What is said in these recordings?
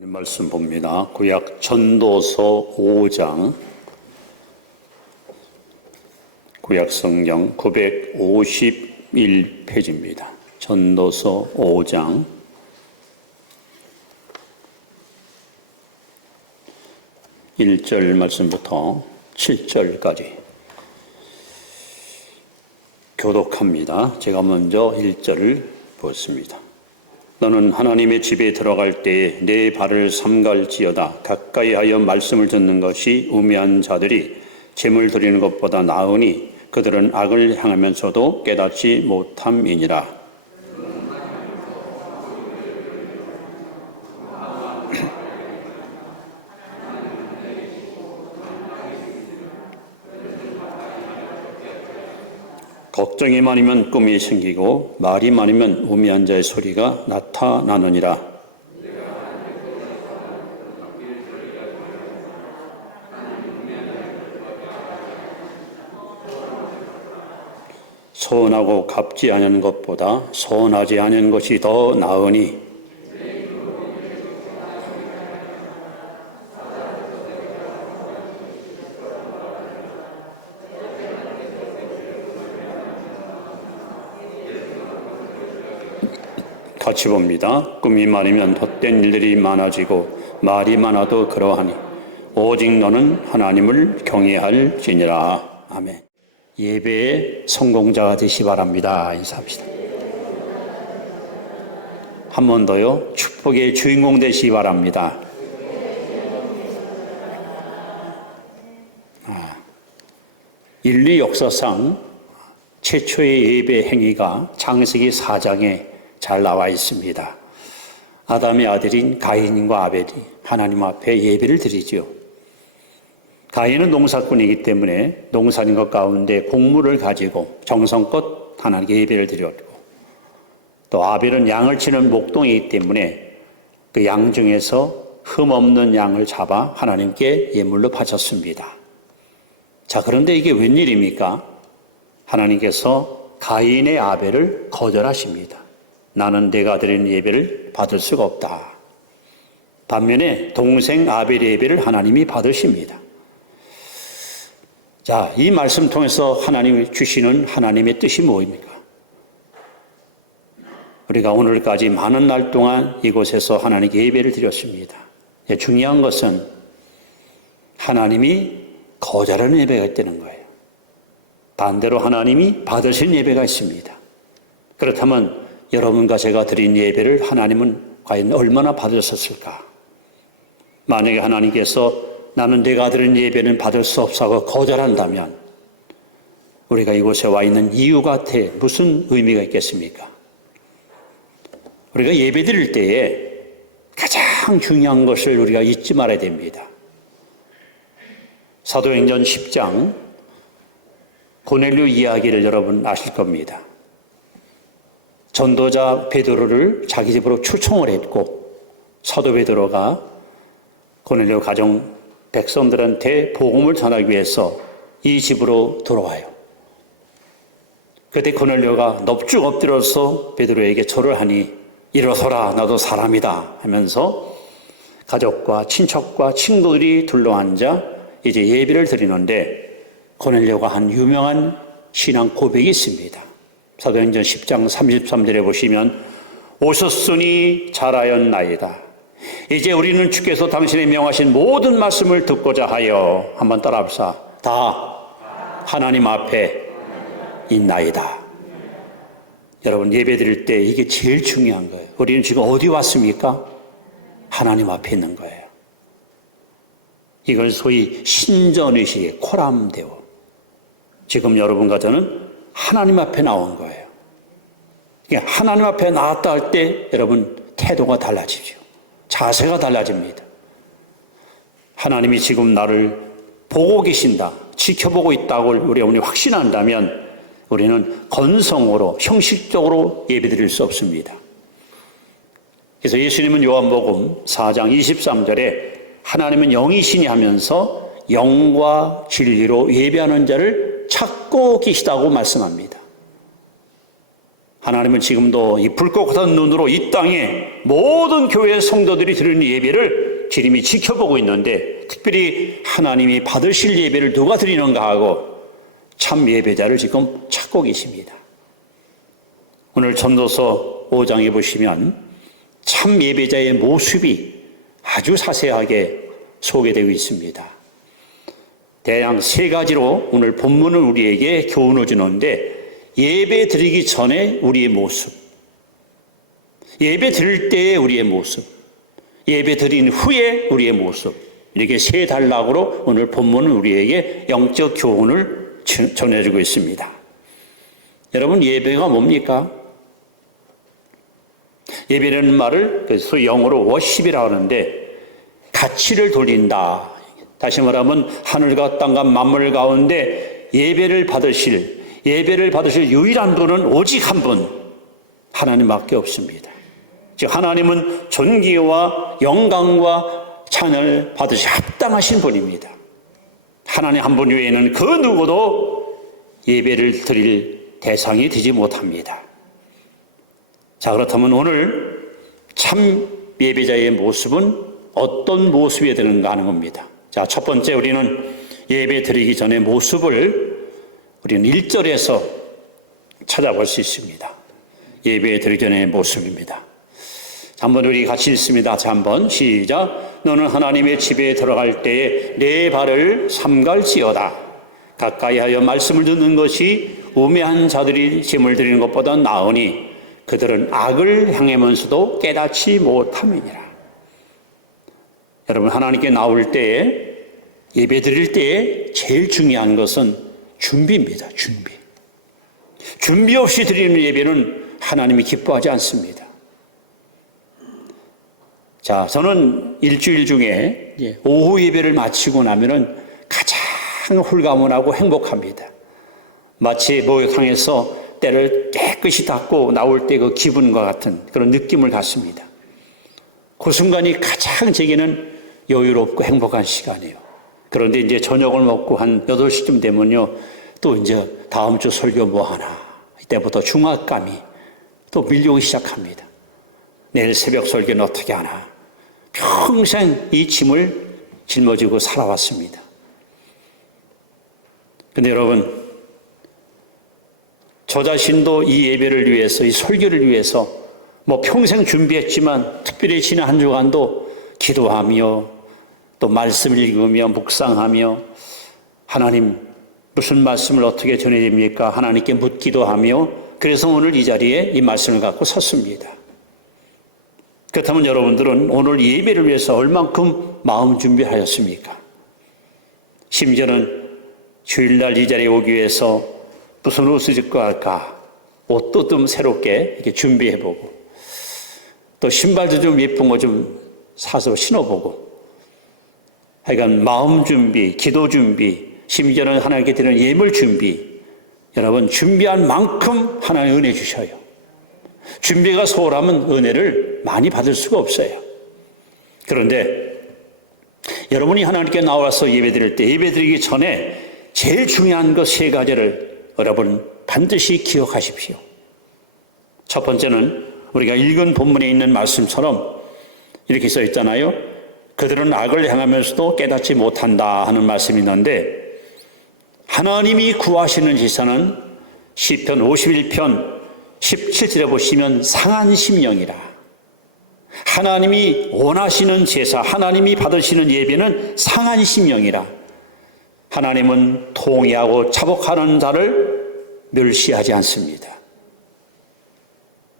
말씀 봅니다. 구약 전도서 5장, 구약 성경 951페이지입니다. 전도서 5장 1절 말씀부터 7절까지 교독합니다. 제가 먼저 1절을 보았습니다. 너는 하나님의 집에 들어갈 때에 내 발을 삼갈지어다. 가까이 하여 말씀을 듣는 것이 우매한 자들이 재물 드리는 것보다 나으니 그들은 악을 향하면서도 깨닫지 못함이니라. 걱정이 많으면 꿈이 생기고 말이 많으면 우매한 자의 소리가 나타나느니라. 서운하고 갚지 않은 것보다 서운하지 않은 것이 더 나으니 같이 봅니다. 꿈이 많으면 헛된 일들이 많아지고 말이 많아도 그러하니 오직 너는 하나님을 경외할지니라. 아멘. 예배의 성공자가 되시 바랍니다. 인사합시다. 한 번 더요. 축복의 주인공 되시 바랍니다. 인류 역사상 최초의 예배 행위가 창세기 4장에 잘 나와 있습니다. 아담의 아들인 가인과 아벨이 하나님 앞에 예배를 드리죠. 가인은 농사꾼이기 때문에 농사진 것 가운데 곡물을 가지고 정성껏 하나님께 예배를 드렸고, 또 아벨은 양을 치는 목동이기 때문에 그 양 중에서 흠없는 양을 잡아 하나님께 예물로 바쳤습니다. 자, 그런데 이게 웬일입니까? 하나님께서 가인의 아벨을 거절하십니다. 나는 내가 드리는 예배를 받을 수가 없다. 반면에 동생 아벨의 예배를 하나님이 받으십니다. 자, 이 말씀 통해서 하나님이 주시는 하나님의 뜻이 뭐입니까? 우리가 오늘까지 많은 날 동안 이곳에서 하나님께 예배를 드렸습니다. 중요한 것은 하나님이 거절하는 예배가 있다는 거예요. 반대로 하나님이 받으신 예배가 있습니다. 그렇다면 여러분과 제가 드린 예배를 하나님은 과연 얼마나 받으셨을까? 만약에 하나님께서 나는 내가 드린 예배는 받을 수 없다고 거절한다면 우리가 이곳에 와 있는 이유 같아 무슨 의미가 있겠습니까? 우리가 예배 드릴 때에 가장 중요한 것을 우리가 잊지 말아야 됩니다. 사도행전 10장 고넬료 이야기를 여러분 아실 겁니다. 전도자 베드로를 자기 집으로 초청을 했고 사도 베드로가 고넬료 가정 백성들한테 복음을 전하기 위해서 이 집으로 들어와요. 그때 고넬료가 넙죽 엎드려서 베드로에게 절을 하니 일어서라 나도 사람이다 하면서 가족과 친척과 친구들이 둘러앉아 이제 예배를 드리는데 고넬료가 한 유명한 신앙 고백이 있습니다. 사도행전 10장 33절에 보시면 오셨으니 잘하였나이다. 이제 우리는 주께서 당신의 명하신 모든 말씀을 듣고자 하여 한번 따라합시다. 다 하나님 앞에 있나이다. 여러분 예배 드릴 때 이게 제일 중요한 거예요. 우리는 지금 어디 왔습니까? 하나님 앞에 있는 거예요. 이걸 소위 신전의식의 코람데오. 지금 여러분과 저는 하나님 앞에 나온 거예요. 그러니까 하나님 앞에 나왔다 할 때 여러분 태도가 달라지죠. 자세가 달라집니다. 하나님이 지금 나를 보고 계신다, 지켜보고 있다고 우리가 확신한다면 우리는 건성으로 형식적으로 예배드릴 수 없습니다. 그래서 예수님은 요한복음 4장 23절에 하나님은 영이시니 하면서 영과 진리로 예배하는 자를 찾고 계시다고 말씀합니다. 하나님은 지금도 이 불꽃 같은 눈으로 이 땅에 모든 교회 성도들이 드리는 예배를 주님이 지켜보고 있는데, 특별히 하나님이 받으실 예배를 누가 드리는가 하고 참 예배자를 지금 찾고 계십니다. 오늘 전도서 5장에 보시면 참 예배자의 모습이 아주 자세하게 소개되고 있습니다. 대략 3가지로 오늘 본문은 우리에게 교훈을 주는데, 예배 드리기 전에 우리의 모습, 예배 드릴 때의 우리의 모습, 예배 드린 후에 우리의 모습, 이렇게 3단락으로 오늘 본문은 우리에게 영적 교훈을 전해주고 있습니다. 여러분, 예배가 뭡니까? 예배라는 말을 소위 영어로 워십이라고 하는데, 가치를 돌린다. 다시 말하면 하늘과 땅과 만물 가운데 예배를 받으실 유일한 분은 오직 한 분, 하나님밖에 없습니다. 즉 하나님은 존귀와 영광과 찬양을 받으시 합당하신 분입니다. 하나님 한 분 외에는 그 누구도 예배를 드릴 대상이 되지 못합니다. 자, 그렇다면 오늘 참 예배자의 모습은 어떤 모습이 되는가 하는 겁니다. 자, 첫 번째, 우리는 예배 드리기 전의 모습을 우리는 1절에서 찾아볼 수 있습니다. 예배 드리기 전의 모습입니다. 자, 한번 우리 같이 읽습니다. 자, 한번 시작. 너는 하나님의 집에 들어갈 때에 내 발을 삼갈지어다. 가까이 하여 말씀을 듣는 것이 우매한 자들이 제물 드리는 것보다 나으니 그들은 악을 향하면서도 깨닫지 못함이니라. 여러분, 하나님께 나올 때에, 예배 드릴 때에 제일 중요한 것은 준비입니다. 준비 없이 드리는 예배는 하나님이 기뻐하지 않습니다. 자, 저는 일주일 중에 오후 예배를 마치고 나면은 가장 홀가분하고 행복합니다. 마치 목욕탕에서 때를 깨끗이 닦고 나올 때 그 기분과 같은 그런 느낌을 갖습니다. 그 순간이 가장 제게는 여유롭고 행복한 시간이에요. 그런데 이제 저녁을 먹고 한 8시쯤 되면요, 또 이제 다음 주 설교 뭐 하나, 이때부터 중압감이 또 밀려오기 시작합니다. 내일 새벽 설교는 어떻게 하나. 평생 이 짐을 짊어지고 살아왔습니다. 근데 여러분, 저 자신도 이 예배를 위해서, 이 설교를 위해서 뭐 평생 준비했지만 특별히 지난 한 주간도 기도하며 또 말씀을 읽으며 묵상하며, 하나님 무슨 말씀을 어떻게 전해야 됩니까? 하나님께 묻기도 하며, 그래서 오늘 이 자리에 이 말씀을 갖고 섰습니다. 그렇다면 여러분들은 오늘 예배를 위해서 얼만큼 마음 준비하였습니까? 심지어는 주일날 이 자리에 오기 위해서 무슨 옷을 입고 할까? 옷도 좀 새롭게 이렇게 준비해보고, 또 신발도 좀 예쁜 거 좀 사서 신어보고, 하여간 마음 준비, 기도 준비, 심지어는 하나님께 드리는 예물 준비, 여러분 준비한 만큼 하나님 은혜 주셔요. 준비가 소홀하면 은혜를 많이 받을 수가 없어요. 그런데 여러분이 하나님께 나와서 예배드릴 때, 예배드리기 전에 제일 중요한 것 3가지를 여러분 반드시 기억하십시오. 첫 번째는 우리가 읽은 본문에 있는 말씀처럼 이렇게 써 있잖아요. 그들은 악을 행하면서도 깨닫지 못한다 하는 말씀이 있는데, 하나님이 구하시는 제사는 시편 51편 17절에 보시면 상한 심령이라. 하나님이 원하시는 제사, 하나님이 받으시는 예배는 상한 심령이라. 하나님은 통회하고 자복하는 자를 멸시하지 않습니다.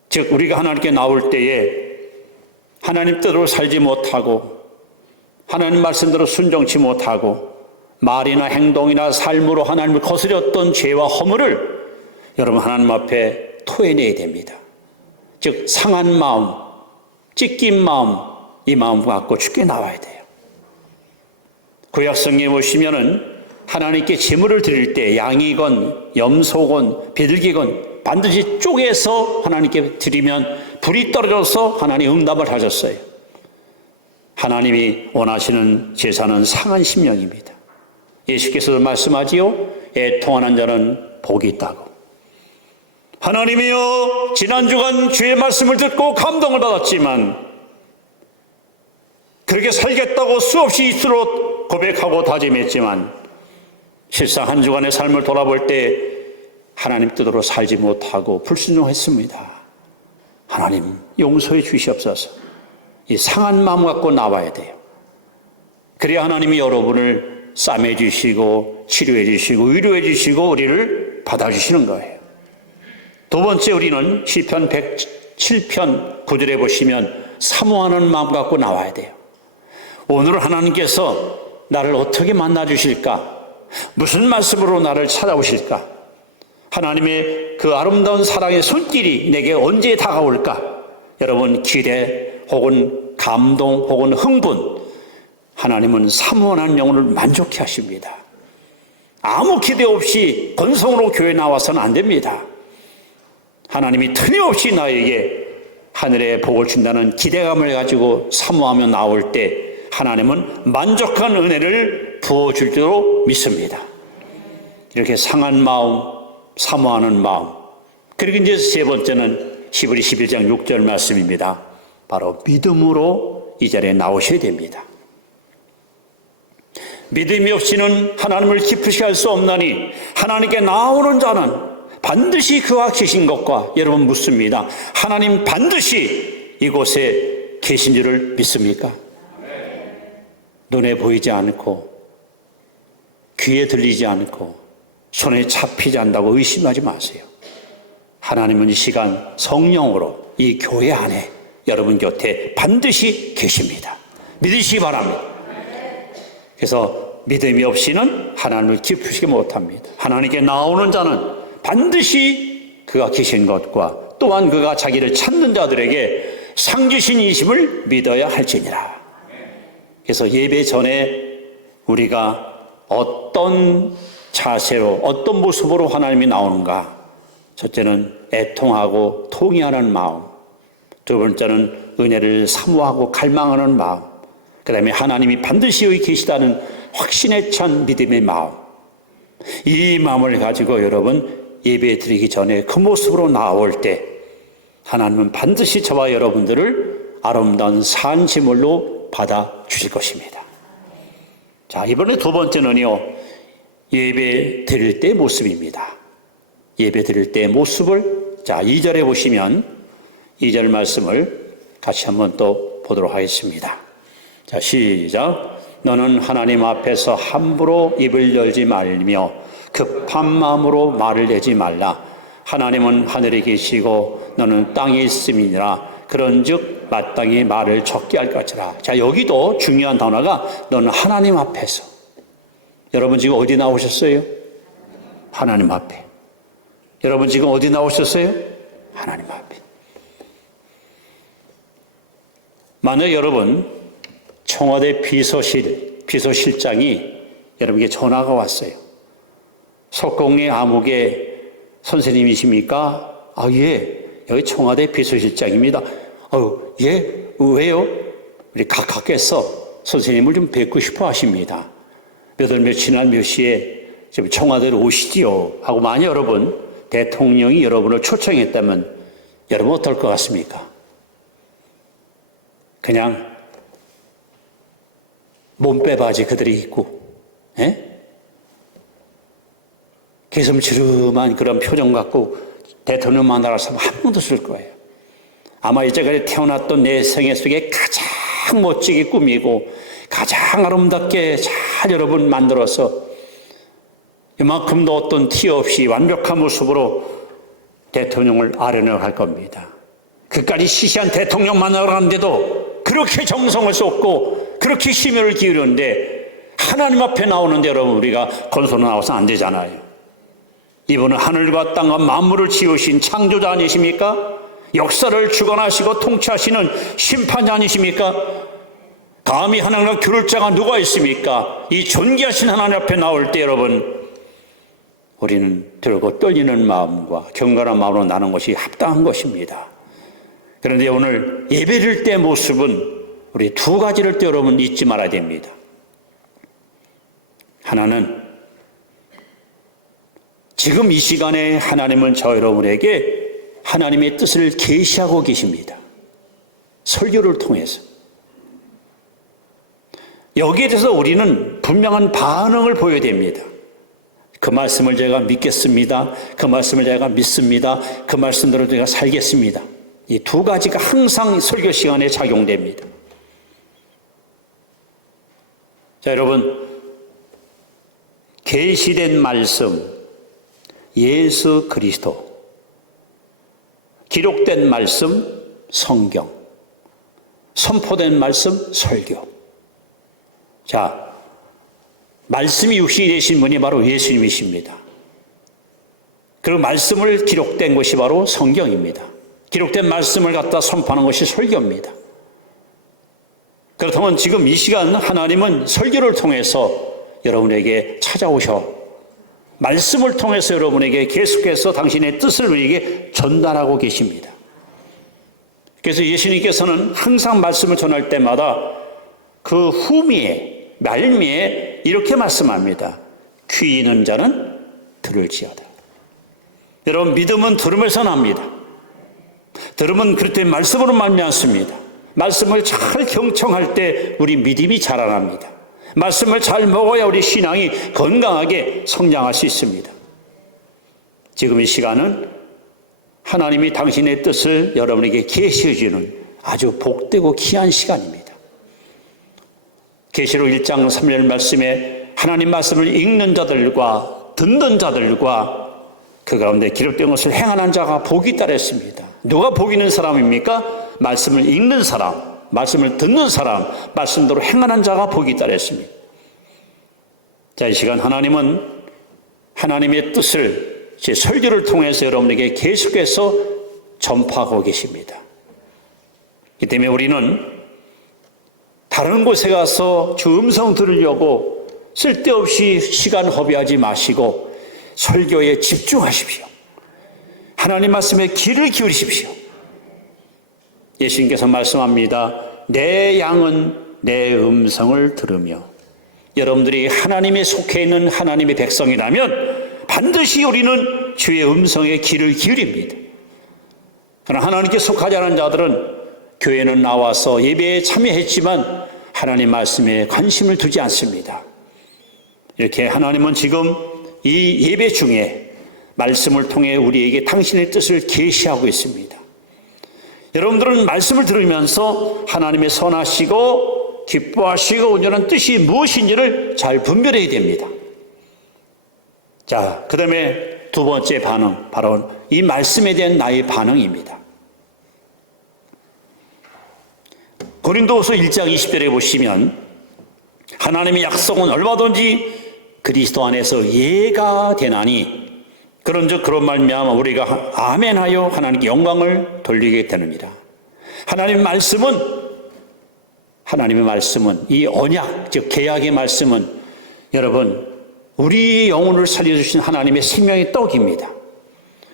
즉 우리가 하나님께 나올 때에 하나님 뜻대로 살지 못하고 하나님 말씀대로 순종치 못하고 말이나 행동이나 삶으로 하나님을 거스렸던 죄와 허물을 여러분 하나님 앞에 토해내야 됩니다. 즉 상한 마음, 찢긴 마음, 이 마음 갖고 주께 나와야 돼요. 구약성경에 보시면은 하나님께 제물을 드릴 때 양이건 염소건 비둘기건 반드시 쪼개서 하나님께 드리면 불이 떨어져서 하나님 응답을 하셨어요. 하나님이 원하시는 제사는 상한 심령입니다. 예수께서도 말씀하지요. 애통하는 자는 복이 있다고. 하나님이여, 지난 주간 주의 말씀을 듣고 감동을 받았지만 그렇게 살겠다고 수없이 입술로 고백하고 다짐했지만 실상 한 주간의 삶을 돌아볼 때 하나님 뜻대로 살지 못하고 불순종했습니다. 하나님 용서해 주시옵소서. 이 상한 마음 갖고 나와야 돼요. 그래야 하나님이 여러분을 싸매 주시고 치료해 주시고 위로해 주시고 우리를 받아주시는 거예요. 두 번째, 우리는 시편 107편 9절에 보시면 사모하는 마음 갖고 나와야 돼요. 오늘 하나님께서 나를 어떻게 만나 주실까? 무슨 말씀으로 나를 찾아오실까? 하나님의 그 아름다운 사랑의 손길이 내게 언제 다가올까? 여러분, 기대 혹은 감동 혹은 흥분, 하나님은 사모하는 영혼을 만족해 하십니다. 아무 기대 없이 건성으로 교회 나와서는 안 됩니다. 하나님이 틀림없이 나에게 하늘의 복을 준다는 기대감을 가지고 사모하며 나올 때 하나님은 만족한 은혜를 부어줄 줄로 믿습니다. 이렇게 상한 마음, 사모하는 마음. 그리고 이제 세 번째는 히브리 11장 6절 말씀입니다. 바로 믿음으로 이 자리에 나오셔야 됩니다. 믿음이 없이는 하나님을 기쁘시게 할 수 없나니 하나님께 나오는 자는 반드시 그와 계신 것과, 여러분 묻습니다. 하나님 반드시 이곳에 계신 줄을 믿습니까? 눈에 보이지 않고 귀에 들리지 않고 손에 잡히지 않는다고 의심하지 마세요. 하나님은 이 시간 성령으로 이 교회 안에 여러분 곁에 반드시 계십니다. 믿으시기 바랍니다. 그래서 믿음이 없이는 하나님을 기쁘시게 못합니다. 하나님께 나오는 자는 반드시 그가 계신 것과 또한 그가 자기를 찾는 자들에게 상 주신 이심을 믿어야 할지니라. 그래서 예배 전에 우리가 어떤 자세로 어떤 모습으로 하나님이 나오는가? 첫째는 애통하고 통회하는 마음, 두 번째는 은혜를 사모하고 갈망하는 마음, 그 다음에 하나님이 반드시 여기 계시다는 확신에 찬 믿음의 마음. 이 마음을 가지고 여러분 예배 드리기 전에 그 모습으로 나올 때 하나님은 반드시 저와 여러분들을 아름다운 산지물로 받아주실 것입니다. 자, 이번에 두 번째는요, 예배 드릴 때 모습입니다. 예배 드릴 때 모습을, 자, 2절에 보시면 2절 말씀을 같이 한번 또 보도록 하겠습니다. 자, 시작. 너는 하나님 앞에서 함부로 입을 열지 말며 급한 마음으로 말을 내지 말라. 하나님은 하늘에 계시고 너는 땅에 있음이니라. 그런즉 마땅히 말을 적게 할 것이라. 자, 여기도 중요한 단어가 너는 하나님 앞에서. 여러분 지금 어디 나오셨어요? 하나님 앞에. 여러분 지금 어디 나오셨어요? 하나님 앞에. 만약 여러분 청와대 비서실장이 여러분에게 전화가 왔어요. 석공의 아무개 선생님이십니까? 아, 예. 여기 청와대 비서실장입니다. 예. 왜요? 우리 각하께서 선생님을 좀 뵙고 싶어 하십니다. 몇 월 며칠 날 몇 시에 지금 청와대로 오시지요. 하고 만약 여러분 대통령이 여러분을 초청했다면 여러분 어떨 것 같습니까? 그냥 몸빼바지 그들이 입고, 예? 개슴츠름한 그런 표정 갖고 대통령 만나러 가서 한 번도 쓸 거예요. 아마 이제까지 태어났던 내 생애 속에 가장 멋지게 꾸미고 가장 아름답게 잘 여러분 만들어서 이만큼도 어떤 티 없이 완벽한 모습으로 대통령을 아련하게 할 겁니다. 그까지 시시한 대통령 만나러 가는데도 그렇게 정성을 쏟고 그렇게 심혈을 기울였는데 하나님 앞에 나오는데 여러분 우리가 건소로 나와서 안 되잖아요. 이분은 하늘과 땅과 만물을 지으신 창조자 아니십니까? 역사를 주관하시고 통치하시는 심판자 아니십니까? 감히 하나님과 겨룰 자가 누가 있습니까? 이 존귀하신 하나님 앞에 나올 때 여러분 우리는 들고 떨리는 마음과 경건한 마음으로 나는 것이 합당한 것입니다. 그런데 오늘 예배를 때 모습은 우리 두 가지를 때 여러분 잊지 말아야 됩니다. 하나는 지금 이 시간에 하나님은 저 여러분에게 하나님의 뜻을 계시하고 계십니다. 설교를 통해서. 여기에 대해서 우리는 분명한 반응을 보여야 됩니다. 그 말씀을 제가 믿겠습니다. 그 말씀을 제가 믿습니다. 그 말씀대로 제가 살겠습니다. 이 두 가지가 항상 설교 시간에 작용됩니다. 자, 여러분, 계시된 말씀, 예수 그리스도, 기록된 말씀, 성경, 선포된 말씀, 설교. 자, 말씀이 육신이 되신 분이 바로 예수님이십니다. 그리고 말씀을 기록된 것이 바로 성경입니다. 기록된 말씀을 갖다 선포하는 것이 설교입니다. 그렇다면 지금 이 시간 하나님은 설교를 통해서 여러분에게 찾아오셔 말씀을 통해서 여러분에게 계속해서 당신의 뜻을 우리에게 전달하고 계십니다. 그래서 예수님께서는 항상 말씀을 전할 때마다 그 후미에, 말미에 이렇게 말씀합니다. 귀 있는 자는 들을지어다. 여러분, 믿음은 들음에서 납니다. 들음은 그럴 때 말씀으로 말미암습니다. 말씀을 잘 경청할 때 우리 믿음이 자라납니다. 말씀을 잘 먹어야 우리 신앙이 건강하게 성장할 수 있습니다. 지금 이 시간은 하나님이 당신의 뜻을 여러분에게 계시해 주는 아주 복되고 귀한 시간입니다. 계시록 1장 3절 말씀에 하나님 말씀을 읽는 자들과 듣는 자들과 그 가운데 기록된 것을 행하는 자가 복이 있다 했습니다. 누가 복 있는 사람입니까? 말씀을 읽는 사람, 말씀을 듣는 사람, 말씀대로 행하는 자가 복이 있다 했습니다. 자, 이 시간 하나님은 하나님의 뜻을 제 설교를 통해서 여러분에게 계속해서 전파하고 계십니다. 이 때문에 우리는 다른 곳에 가서 주 음성 들으려고 쓸데없이 시간 허비하지 마시고 설교에 집중하십시오. 하나님 말씀에 귀를 기울이십시오. 예수님께서 말씀합니다. 내 양은 내 음성을 들으며. 여러분들이 하나님에 속해 있는 하나님의 백성이라면 반드시 우리는 주의 음성에 귀를 기울입니다. 그러나 하나님께 속하지 않은 자들은 교회는 나와서 예배에 참여했지만 하나님 말씀에 관심을 두지 않습니다. 이렇게 하나님은 지금 이 예배 중에 말씀을 통해 우리에게 당신의 뜻을 계시하고 있습니다. 여러분들은 말씀을 들으면서 하나님의 선하시고 기뻐하시고 온전한 뜻이 무엇인지를 잘 분별해야 됩니다. 자, 그 다음에 두 번째 반응, 바로 이 말씀에 대한 나의 반응입니다. 고린도후서 1장 20절에 보시면 하나님의 약속은 얼마든지 그리스도 안에서 예가 되나니 그런즉 그런 말미암아 우리가 아멘하여 하나님께 영광을 돌리게 되느니라. 하나님의 말씀은 이 언약, 즉 계약의 말씀은 여러분 우리 영혼을 살려주신 하나님의 생명의 떡입니다.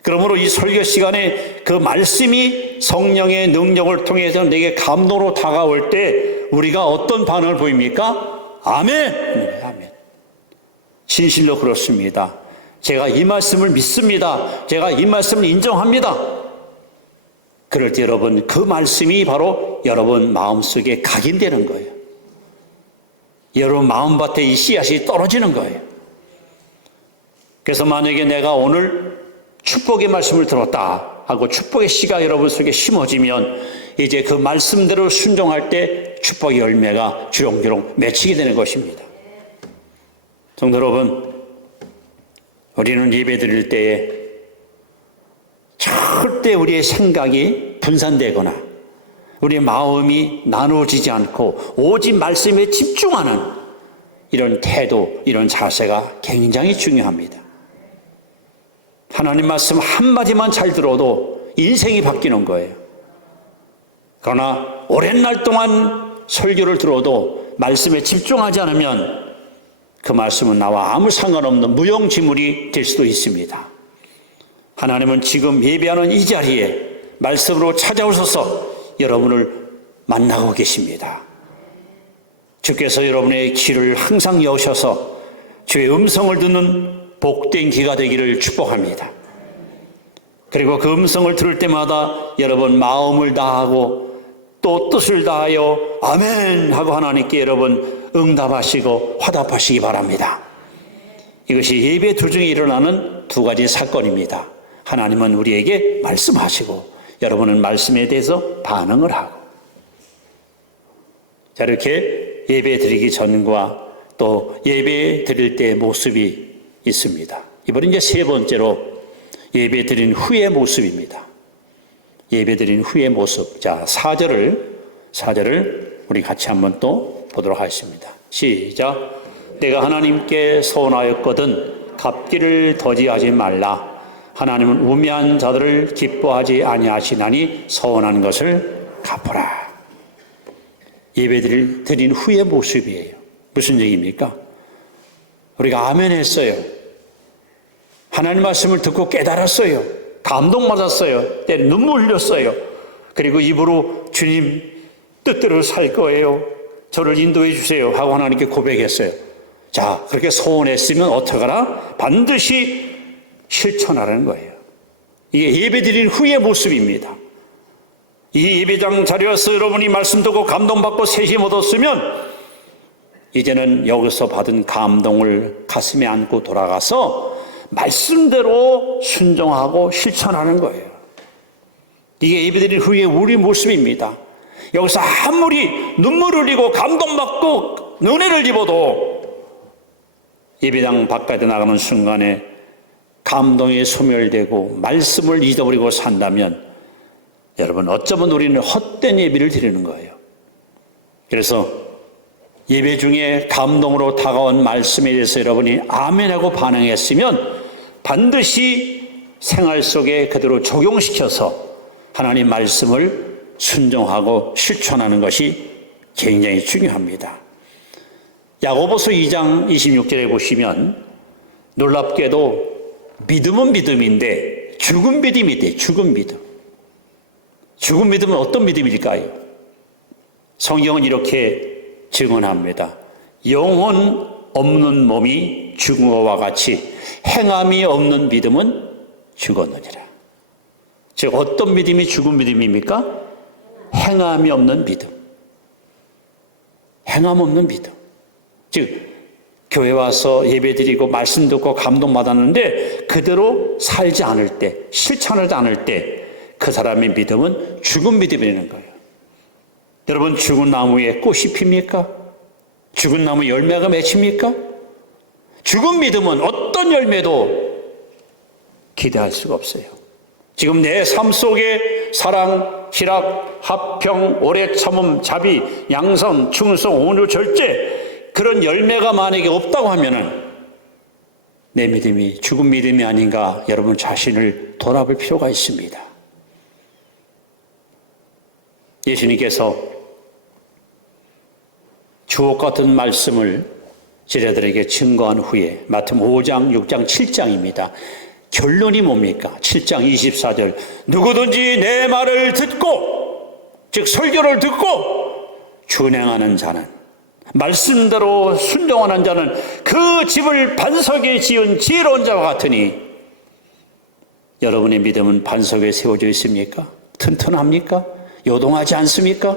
그러므로 이 설교 시간에 그 말씀이 성령의 능력을 통해서 내게 감동으로 다가올 때 우리가 어떤 반응을 보입니까? 아멘! 아멘. 진실로 그렇습니다. 제가 이 말씀을 믿습니다. 제가 이 말씀을 인정합니다. 그럴 때 여러분 그 말씀이 바로 여러분 마음속에 각인되는 거예요. 여러분 마음밭에 이 씨앗이 떨어지는 거예요. 그래서 만약에 내가 오늘 축복의 말씀을 들었다 하고 축복의 씨가 여러분 속에 심어지면 이제 그 말씀대로 순종할 때 축복의 열매가 주렁주렁 맺히게 되는 것입니다. 성도 여러분, 우리는 예배 드릴 때에 절대 우리의 생각이 분산되거나 우리의 마음이 나누어지지 않고 오직 말씀에 집중하는 이런 태도, 이런 자세가 굉장히 중요합니다. 하나님 말씀 한마디만 잘 들어도 인생이 바뀌는 거예요. 그러나 오랜 날 동안 설교를 들어도 말씀에 집중하지 않으면 그 말씀은 나와 아무 상관없는 무용지물이 될 수도 있습니다. 하나님은 지금 예배하는 이 자리에 말씀으로 찾아오셔서 여러분을 만나고 계십니다. 주께서 여러분의 귀를 항상 여셔서 주의 음성을 듣는 복된 귀가 되기를 축복합니다. 그리고 그 음성을 들을 때마다 여러분 마음을 다하고 또 뜻을 다하여 아멘 하고 하나님께 여러분 응답하시고 화답하시기 바랍니다. 이것이 예배 도중에 일어나는 두 가지 사건입니다. 하나님은 우리에게 말씀하시고 여러분은 말씀에 대해서 반응을 하고. 자, 이렇게 예배 드리기 전과 또 예배 드릴 때의 모습이 있습니다. 이번에 이제 세 번째로 예배 드린 후의 모습입니다. 예배 드린 후의 모습. 자, 4절을 우리 같이 한번 또 보도록 하겠습니다. 시작. 내가 하나님께 서원하였거든 갚기를 더디하지 말라. 하나님은 우매한 자들을 기뻐하지 아니하시나니 서원한 것을 갚으라. 예배 드린 후의 모습이에요. 무슨 얘기입니까? 우리가 아멘 했어요. 하나님 말씀을 듣고 깨달았어요. 감동받았어요. 때로 눈물 흘렸어요. 그리고 입으로 주님 뜻대로 살 거예요. 저를 인도해 주세요 하고 하나님께 고백했어요. 자, 그렇게 소원했으면 어떡하라? 반드시 실천하라는 거예요. 이게 예배드린 후의 모습입니다. 이 예배장 자리에서 여러분이 말씀 듣고 감동받고 세심 얻었으면 이제는 여기서 받은 감동을 가슴에 안고 돌아가서 말씀대로 순종하고 실천하는 거예요. 이게 예배드린 후의 우리 모습입니다. 여기서 아무리 눈물 흘리고 감동받고 은혜를 입어도 예배당 바깥에 나가는 순간에 감동에 소멸되고 말씀을 잊어버리고 산다면 여러분 어쩌면 우리는 헛된 예배를 드리는 거예요. 그래서 예배 중에 감동으로 다가온 말씀에 대해서 여러분이 아멘하고 반응했으면 반드시 생활 속에 그대로 적용시켜서 하나님 말씀을 순종하고 실천하는 것이 굉장히 중요합니다. 야고보서 2장 26절에 보시면 놀랍게도 믿음은 믿음인데 죽은 믿음이 돼. 죽은 믿음. 죽은 믿음은 어떤 믿음일까요? 성경은 이렇게 증언합니다. 영혼 없는 몸이 죽은 것과 같이 행함이 없는 믿음은 죽었느니라. 즉 어떤 믿음이 죽은 믿음입니까? 행함이 없는 믿음. 행함 없는 믿음. 즉 교회 와서 예배드리고 말씀 듣고 감동받았는데 그대로 살지 않을 때, 실천하지 않을 때 그 사람의 믿음은 죽은 믿음이라는 거예요. 여러분 죽은 나무에 꽃이 핍니까? 죽은 나무 열매가 맺힙니까? 죽은 믿음은 어떤 열매도 기대할 수가 없어요. 지금 내 삶 속에 사랑, 희락, 화평, 오래 참음, 자비, 양선, 충성, 온유, 절제 그런 열매가 만약에 없다고 하면은 내 믿음이 죽은 믿음이 아닌가 여러분 자신을 돌아볼 필요가 있습니다. 예수님께서 주옥 같은 말씀을 제자들에게 증거한 후에 마태복음 5장, 6장, 7장입니다. 결론이 뭡니까? 7장 24절 누구든지 내 말을 듣고 즉 설교를 듣고 준행하는 자는 말씀대로 순종하는 자는 그 집을 반석에 지은 지혜로운 자와 같으니 여러분의 믿음은 반석에 세워져 있습니까? 튼튼합니까? 요동하지 않습니까?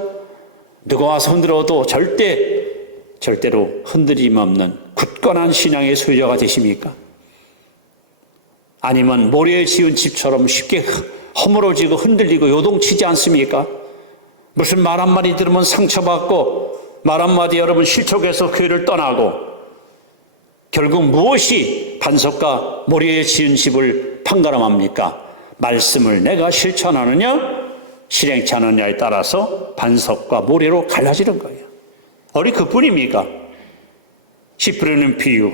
누가 와서 흔들어도 절대로 흔들림 없는 굳건한 신앙의 소유자가 되십니까? 아니면 모래에 지은 집처럼 쉽게 허물어지고 흔들리고 요동치지 않습니까? 무슨 말 한마디 들으면 상처받고 말 한마디 여러분 실족해서 교회를 떠나고 결국 무엇이 반석과 모래에 지은 집을 판가름합니까? 말씀을 내가 실천하느냐 실행치 않느냐에 따라서 반석과 모래로 갈라지는 거예요. 어리 그뿐입니까? 씨 뿌리는 비유,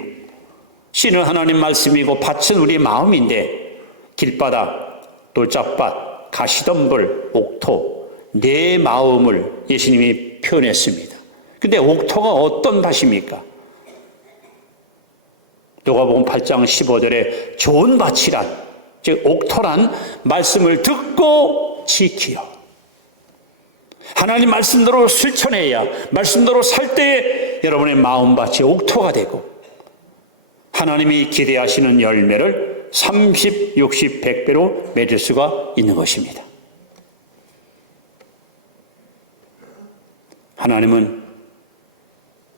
씨는 하나님 말씀이고 밭은 우리의 마음인데 길바닥, 돌짝밭, 가시덤불, 옥토 내 마음을 예수님이 표현했습니다. 근데 옥토가 어떤 밭입니까? 누가복음 8장 15절에 좋은 밭이란 즉 옥토란 말씀을 듣고 지키어 하나님 말씀대로 실천해야 말씀대로 살 때에 여러분의 마음밭이 옥토가 되고 하나님이 기대하시는 열매를 30, 60, 100배로 맺을 수가 있는 것입니다. 하나님은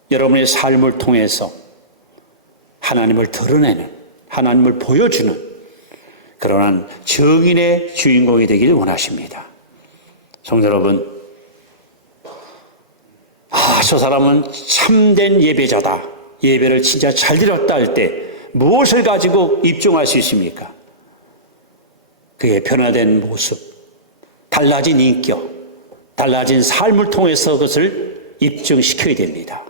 여러분의 삶을 통해서 하나님을 드러내는, 하나님을 보여주는 그러한 증인의 주인공이 되기를 원하십니다. 성도 여러분, 저 사람은 참된 예배자다, 예배를 진짜 잘 드렸다 할 때 무엇을 가지고 입증할 수 있습니까? 그의 변화된 모습, 달라진 인격, 달라진 삶을 통해서 그것을 입증시켜야 됩니다.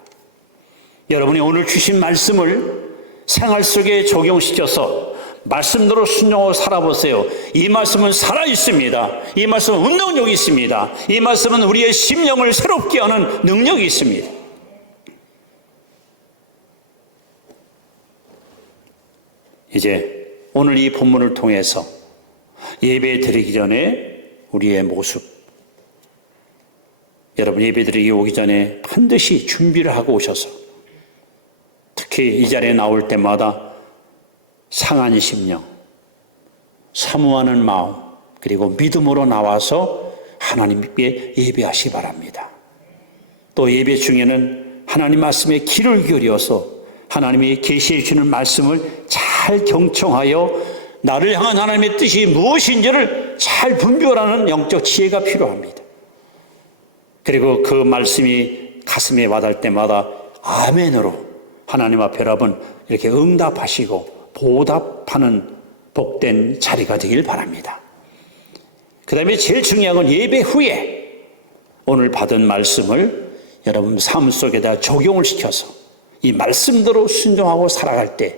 여러분이 오늘 주신 말씀을 생활 속에 적용시켜서 말씀대로 순종하고 살아보세요. 이 말씀은 살아있습니다. 이 말씀은 운동력이 있습니다. 이 말씀은 우리의 심령을 새롭게 하는 능력이 있습니다. 이제 오늘 이 본문을 통해서 예배 드리기 전에 우리의 모습, 여러분 예배 드리기 오기 전에 반드시 준비를 하고 오셔서 특히 이 자리에 나올 때마다 상한 심령, 사모하는 마음, 그리고 믿음으로 나와서 하나님께 예배하시 바랍니다. 또 예배 중에는 하나님 말씀에 귀를 기울여서 하나님이 계시해 주는 말씀을 잘 경청하여 나를 향한 하나님의 뜻이 무엇인지를 잘 분별하는 영적 지혜가 필요합니다. 그리고 그 말씀이 가슴에 와닿을 때마다 아멘으로 하나님 앞에 여러분 이렇게 응답하시고 보답하는 복된 자리가 되길 바랍니다. 그 다음에 제일 중요한 건 예배 후에 오늘 받은 말씀을 여러분 삶 속에다 적용을 시켜서 이 말씀대로 순종하고 살아갈 때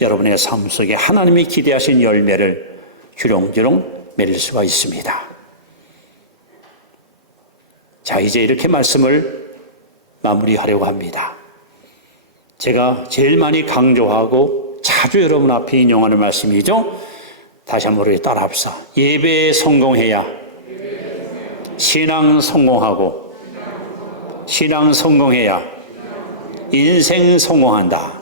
여러분의 삶 속에 하나님이 기대하신 열매를 주렁주렁 맺을 수가 있습니다. 자, 이제 이렇게 말씀을 마무리하려고 합니다. 제가 제일 많이 강조하고 자주 여러분 앞에 인용하는 말씀이죠. 다시 한번 우리 따라합시다. 예배에 성공해야 신앙 성공하고, 신앙 성공해야 인생 성공한다.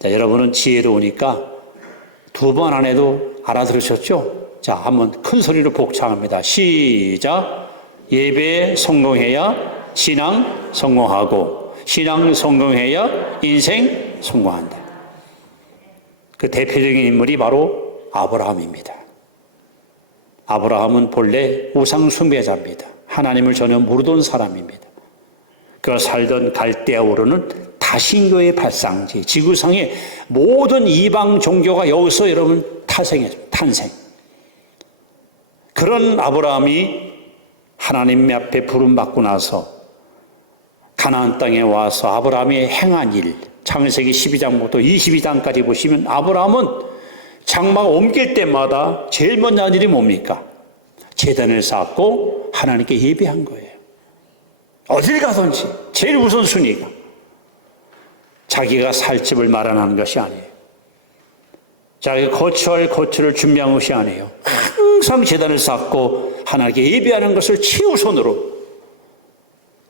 자, 여러분은 지혜로우니까 두 번 안 해도 알아들으셨죠? 자, 한번 큰 소리로 복창합니다. 시작. 예배에 성공해야 신앙 성공하고, 신앙 성공해야 인생 성공한다. 그 대표적인 인물이 바로 아브라함입니다. 아브라함은 본래 우상 숭배자입니다. 하나님을 전혀 모르던 사람입니다. 그가 살던 갈대아우르는 다신교의 발상지, 지구상의 모든 이방 종교가 여기서 여러분 탄생. 그런 아브라함이 하나님 앞에 부름받고 나서 가나안 땅에 와서 아브라함이 행한 일, 창세기 12장부터 22장까지 보시면 아브라함은 장막 옮길 때마다 제일 먼저 한 일이 뭡니까? 제단을 쌓고 하나님께 예배한 거예요. 어딜 가든지 제일 우선순위가 자기가 살 집을 마련하는 것이 아니에요. 자기가 거처할 거처를 준비한 것이 아니에요. 항상 제단을 쌓고 하나님께 예배하는 것을 최우선으로.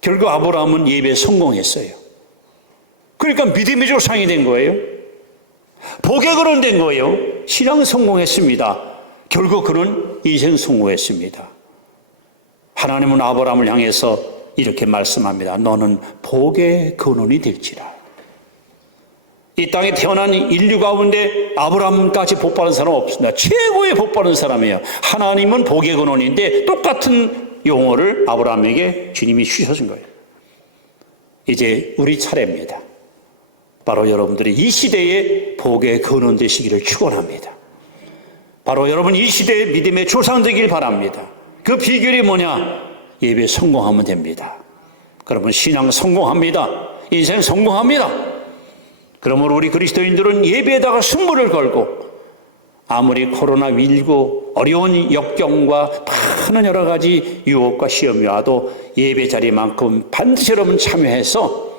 결국 아브라함은 예배에 성공했어요. 그러니까 믿음의 조상이 된 거예요. 복의 근원 된 거예요. 신앙 성공했습니다. 결국 그는 인생 성공했습니다. 하나님은 아브라함을 향해서 이렇게 말씀합니다. 너는 복의 근원이 될지라. 이 땅에 태어난 인류 가운데 아브라함까지 복받은 사람 없습니다. 최고의 복받은 사람이에요. 하나님은 복의 근원인데 똑같은 용어를 아브라함에게 주님이 주셔준 거예요. 이제 우리 차례입니다. 바로 여러분들이 이 시대에 복의 근원 되시기를 축원합니다. 바로 여러분 이 시대의 믿음의 조상 되길 바랍니다. 그 비결이 뭐냐? 예배 성공하면 됩니다. 그러면 신앙 성공합니다. 인생 성공합니다. 그러므로 우리 그리스도인들은 예배에다가 승부를 걸고 아무리 코로나19 어려운 역경과 많은 여러 가지 유혹과 시험이 와도 예배 자리만큼 반드시 여러분 참여해서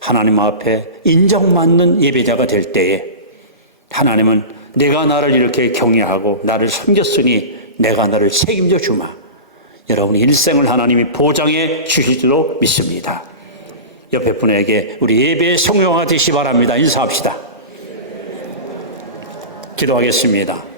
하나님 앞에 인정받는 예배자가 될 때에 하나님은 내가 나를 이렇게 경외하고 나를 섬겼으니 내가 너를 책임져 주마. 여러분 일생을 하나님이 보장해 주실 줄로 믿습니다. 옆에 분에게 우리 예배의 성령화 되시 바랍니다. 인사합시다. 기도하겠습니다.